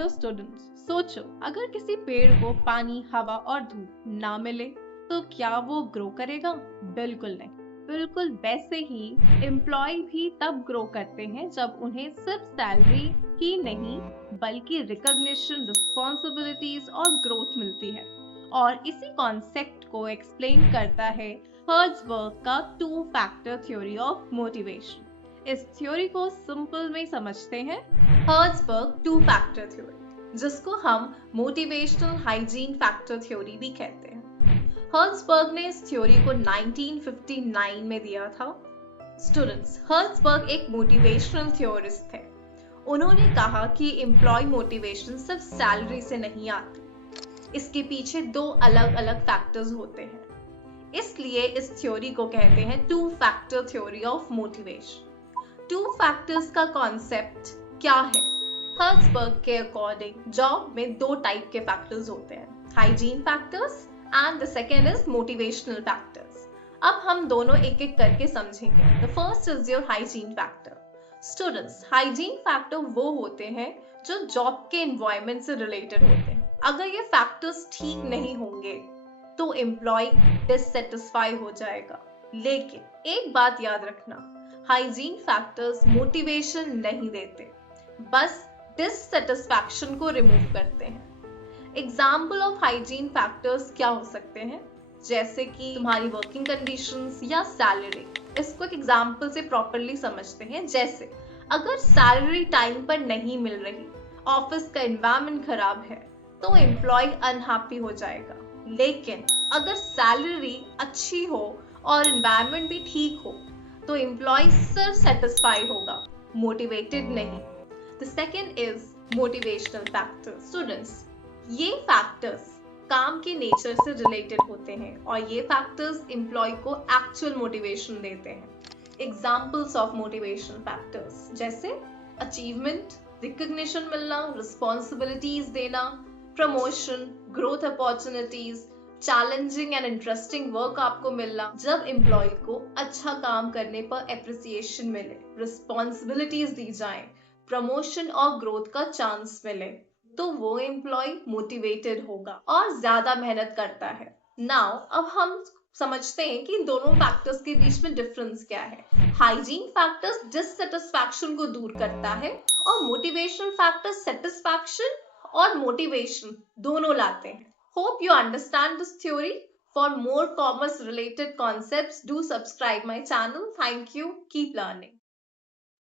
Hello students, सोचो अगर किसी पेड़ को पानी, हवा और धूप ना मिले तो क्या वो ग्रो करेगा? बिल्कुल नहीं। बिल्कुल वैसे ही एम्प्लॉय भी तब ग्रो करते हैं जब उन्हें सिर्फ सैलरी ही नहीं बल्कि रिकॉग्निशन, रिस्पॉन्सिबिलिटीज और ग्रोथ मिलती है। और इसी कॉन्सेप्ट को एक्सप्लेन करता है हर्ट्जबर्ग का two factor theory of motivation. इस थ्योरी को सिंपल में समझते हैं। हर्ट्जबर्ग टू फैक्टर थ्योरी, जिसको हम मोटिवेशनल हाइजीन फैक्टर थ्योरी भी कहते हैं। हर्ट्जबर्ग ने इस थ्योरी को 1959 में दिया था। स्टूडेंट्स, हर्ट्जबर्ग एक मोटिवेशनल थ्योरिस्ट थे। उन्होंने कहा कि एम्प्लॉय मोटिवेशन सिर्फ सैलरी से नहीं आती, इसके पीछे दो अलग अलग फैक्टर्स होते हैं। इसलिए इस थ्योरी को कहते हैं two factor theory of motivation. Two factors का कॉन्सेप्ट क्या है? हर्ट्जबर्ग के अकॉर्डिंग जॉब में दो टाइप के फैक्टर्स होते हैं, hygiene factors and the second is motivational factors. अब हम दोनों एक एक करके समझेंगे। The first is your hygiene factor. Students, hygiene factor वो होते हैं जो जॉब के एनवायरनमेंट से रिलेटेड होते हैं। अगर ये फैक्टर्स ठीक नहीं होंगे तो एम्प्लॉय डिससेटिस्फाई हो जाएगा। लेकिन एक बात याद रखना, हाइजीन फैक्टर्स मोटिवेशन नहीं देते, बस डिससेटिस्फैक्शन को रिमूव करते हैं। एग्जाम्पल ऑफ हाइजीन फैक्टर्स क्या हो सकते हैं? जैसे कि तुम्हारी वर्किंग कंडीशंस या सैलरी। इसको एक एग्जाम्पल से प्रॉपरली समझते हैं। जैसे अगर सैलरी टाइम पर नहीं मिल रही, ऑफिस का एनवायरनमेंट खराब है, तो एम्प्लॉय अनहैप्पी हो जाएगा। लेकिन अगर सैलरी अच्छी हो और एनवायरनमेंट भी ठीक हो तो एम्प्लॉय सिर्फ सेटिस्फाई होगा, मोटिवेटेड नहीं। The second is motivational factors. Students, ये फैक्टर्स काम के नेचर से रिलेटेड होते हैं और ये फैक्टर्स एम्प्लॉय को एक्चुअल मोटिवेशन देते हैं। एग्जाम्पल्स ऑफ मोटिवेशनल फैक्टर्स जैसे अचीवमेंट, रिकॉग्निशन मिलना, रिस्पॉन्सिबिलिटीज देना, promotion, growth opportunities, challenging and interesting work आपको मिलना। जब एम्प्लॉय को अच्छा काम करने पर एप्रिसिएशन मिले, रिस्पॉन्सिबिलिटीज दी जाए, प्रमोशन और ग्रोथ का चांस मिले, तो वो एम्प्लॉय मोटिवेटेड होगा और ज्यादा मेहनत करता है। नाउ अब हम समझते हैं कि दोनों फैक्टर्स के बीच में डिफरेंस क्या है। हाइजीन फैक्टर्स डिससेटिस्फैक्शन को दूर करता है और मोटिवेशनल फैक्टर्स सेटिस्फैक्शन और मोटिवेशन दोनों लाते हैं। Hope you understand this theory. For more commerce related concepts, do subscribe my channel. Thank you. Keep learning.